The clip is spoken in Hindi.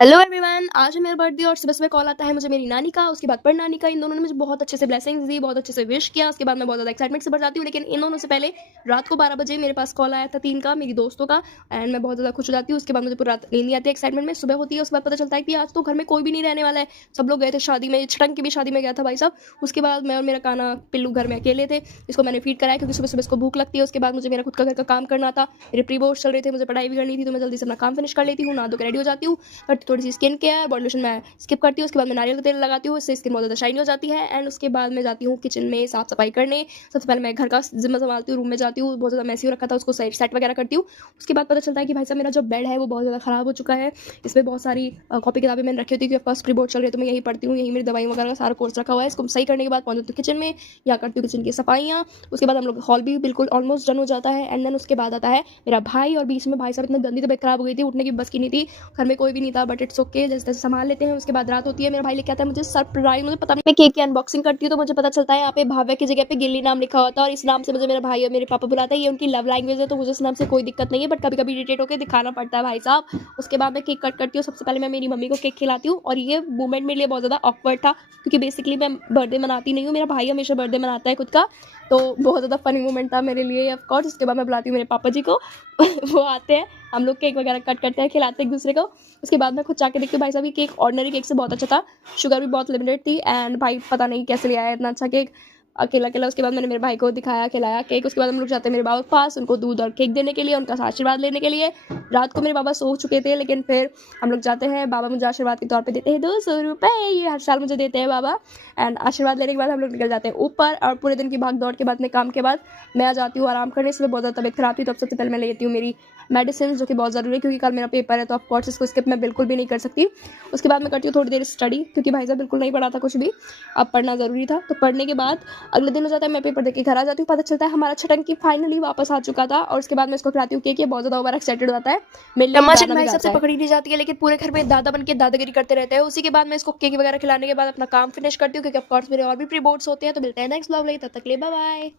हेलो एवरीवन, आज है मेरा बर्थडे और सुबह-सुबह कॉल आता है मुझे मेरी नानी का, उसके बाद परनानी का। इन दोनों ने मुझे बहुत अच्छे से ब्लेसिंग्स दी, बहुत अच्छे से विश किया। उसके बाद मैं बहुत ज़्यादा एक्साइटमेंट से भर जाती हूँ, लेकिन इन दोनों से पहले रात को 12 बजे मेरे पास कॉल आया था 3 का, मेरी दोस्तों का। एंड मैं बहुत ज़्यादा खुश हो जाती हूँ। उसके बाद मुझे पूरी रात नींद नहीं आती है, एक्साइटमेंट में। सुबह होती है, उसके बाद पता चलता है कि आज तो घर में कोई भी नहीं रहने वाला है। सब लोग गए थे शादी में, छटंग की भी शादी में गया था भाई साहब। उसके बाद मैं और मेरा काना पिल्लू घर में अकेले थे। इसको मैंने फीड कराया क्योंकि सुबह-सुबह इसको भूख लगती है। उसके बाद मुझे मेरा खुद का घर का काम करना था। मेरे प्री बोर्ड्स चल रहे थे, मुझे पढ़ाई भी करनी थी, तो मैं जल्दी से अपना काम फिनिश कर लेती हूँ, नहा धो के रेडी हो जाती हूँ। करती थोड़ी सी स्किन केयर, बॉडी लोशन मैं स्किप करती हूँ। उसके बाद मैं नारियल का तेल लगाती हूँ, इससे स्किन बहुत ज़्यादा शाइनी हो जाती है। एंड उसके बाद मैं जाती हूँ किचन में साफ सफाई करने। सबसे पहले मैं घर का जिम्मा संभालती हूँ, रूम में जाती हूँ, बहुत ज़्यादा मैसी हो रखा था, उसको सेट वगैरह करती हूँ। उसके बाद पता चलता है कि भाई साहब मेरा जो बेड है वो बहुत ज़्यादा ख़राब हो चुका है। इसमें बहुत सारी कॉपी किताबें मैंने रखी होती है, फर्स्ट प्री बोर्ड चल रही है, तो मैं यही पढ़ती हूँ, यही मेरी दवाई वगैरह का सारा कोर्स रखा हुआ है। इसको सही करने के बाद पहुँच जाती हूँ किचन में, या करती हूँ किचन की सफाइयाँ। उसके बाद हम लोग हॉल भी बिल्कुल ऑलमोस्ट डन हो जाता है। एंड देन उसके बाद आता है मेरा भाई, और बीच में भाई साहब इतनी गंदी तबीयत खराब हो गई थी, उठने की बस की नहीं थी। घर में कोई भी नहीं था, बट इट्स ओके, जैसे तैसे संभाल लेते हैं। उसके बाद रात होती है, मेरा भाई लेके आता है मुझे सरप्राइज। मुझे पता नहीं, मैं केक की अनबॉक्सिंग करती हूँ तो मुझे पता चलता है यहाँ पे भाव्या की जगह पे गिल्ली नाम लिखा होता है, और इस नाम से मुझे मेरा भाई और मेरे पापा बुलाते हैं। ये उनकी लव लैंग्वेज है, तो मुझे इस नाम से कोई दिक्कत नहीं है, बट कभी कभी इरिटेट होकर दिखाना पड़ता है भाई साहब। उसके बाद मैं केक कट करती हूँ। सबसे पहले मैं मेरी मम्मी को केक खिलाती हूँ, और ये मोमेंट मेरे लिए बहुत ज़्यादा ऑकवर्ड था क्योंकि बेसिकली मैं बर्थडे मनाती नहीं हूँ, मेरा भाई हमेशा बर्थडे मनाता है खुद का। तो बहुत ज़्यादा फनी मोमेंट था मेरे लिए ऑफ कोर्स। उसके बाद मैं बुलाती हूँ मेरे पापा जी को वो आते हैं, हम लोग केक वगैरह कट करते हैं, खिलाते हैं एक दूसरे को। उसके बाद मैं खुद जाके देखती हूँ, भाई साहब ये केक ऑर्डिनरी केक से बहुत अच्छा था, शुगर भी बहुत लिमिटेड थी। एंड भाई पता नहीं कैसे ले आया इतना अच्छा केक, अकेला अकेला। उसके बाद मैंने मेरे भाई को दिखाया, खिलाया केक। उसके बाद हम लोग जाते हैं मेरे बाबा के पास, उनको दूध और केक देने के लिए, उनका आशीर्वाद लेने के लिए। रात को मेरे बाबा सो चुके थे, लेकिन फिर हम लोग जाते हैं, बाबा मुझे आशीर्वाद के तौर पे देते हैं 200 रुपये, ये हर साल मुझे देते हैं बाबा। एंड आशीर्वाद लेने के बाद हम लोग निकल जाते हैं ऊपर, और पूरे दिन की भाग दौड़ के बाद में काम के बाद मैं आ जाती हूँ आराम करने। इसलिए बहुत ज़्यादा तबीयत खराब थी, तो सबसे पहले मैं लेती हूँ मेरी मेडिसिन, जो कि बहुत ज़रूरी है क्योंकि कल मेरा पेपर है, तो ऑफ कोर्स इसको स्किप मैं बिल्कुल भी नहीं कर सकती। उसके बाद मैं करती हूँ थोड़ी देर स्टडी, क्योंकि भाई साहब बिल्कुल नहीं पढ़ा था कुछ भी, अब पढ़ना ज़रूरी था। तो पढ़ने के बाद अगले दिन हो जाता है, मैं पेपर देके घर आ जाती हूँ। पता चलता है हमारा छटंकी फाइनली वापस आ चुका था, और उसके बाद मैं इसको खिलाती हूँ केक। ये बहुत ज़्यादा ओवर एक्साइटेड होता है, मेरे लिए तमाशान गाना भी भाई गाता सबसे है। पकड़ी नहीं जाती है, लेकिन पूरे घर में दादा बन के दादागिरी करते रहते हैं। उसी के बाद मैं इसको केक वगैरह खिलाने के बाद अपना काम फिनिश करती हूँ, क्योंकि ऑफ कोर्स मेरे और भी प्री बोर्ड्स होते हैं। तो मिलते हैं नेक्स्ट ब्लॉग में, तब तक के लिए बाय बाय।